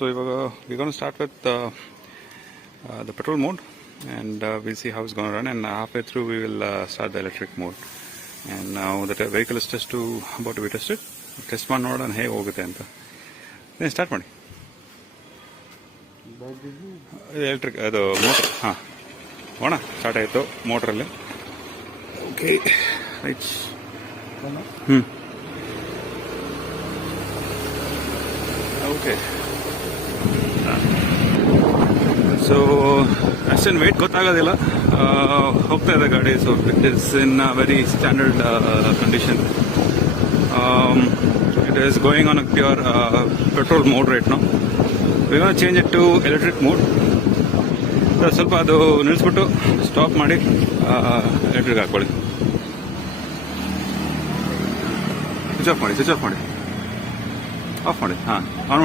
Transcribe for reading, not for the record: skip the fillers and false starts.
So we're going to start with the petrol mode, and we'll see how it's going to run, and halfway through we will start the electric mode. And now that the vehicle is about to be tested, test ಮಾಡಿ ನೋಡೋಣ ಹೇಗೆ ಹೋಗುತ್ತೆ ಅಂತ. then start ಮಾಡಿ. Electric ಅದು motor ಹಾಂ ಹೋಣ start ಆಯಿತು ಮೋಟ್ರಲ್ಲಿ. Okay right. ಓಕೆ ಸೊ ಅಷ್ಟೇನು ವೆಯ್ಟ್ ಗೊತ್ತಾಗೋದಿಲ್ಲ, ಹೋಗ್ತಾ ಇದೆ ಗಾಡಿ. So it is in very standard condition. It is going on a pure petrol mode right ನಾವು. We gonna change it to electric mode. ಸ್ವಲ್ಪ ಅದು ನಿಲ್ಲಿಸ್ಬಿಟ್ಟು ಸ್ಟಾಪ್ ಮಾಡಿ ಎಲೆಕ್ಟ್ರಿಕ್ ಹಾಕ್ಕೊಳ್ಳಿ. ಸ್ವಿಚ್ ಆಫ್ ಮಾಡಿ ಆಫ್ ಮಾಡಿ ಹಾಂ ಆನ್ ಮಾಡಿ.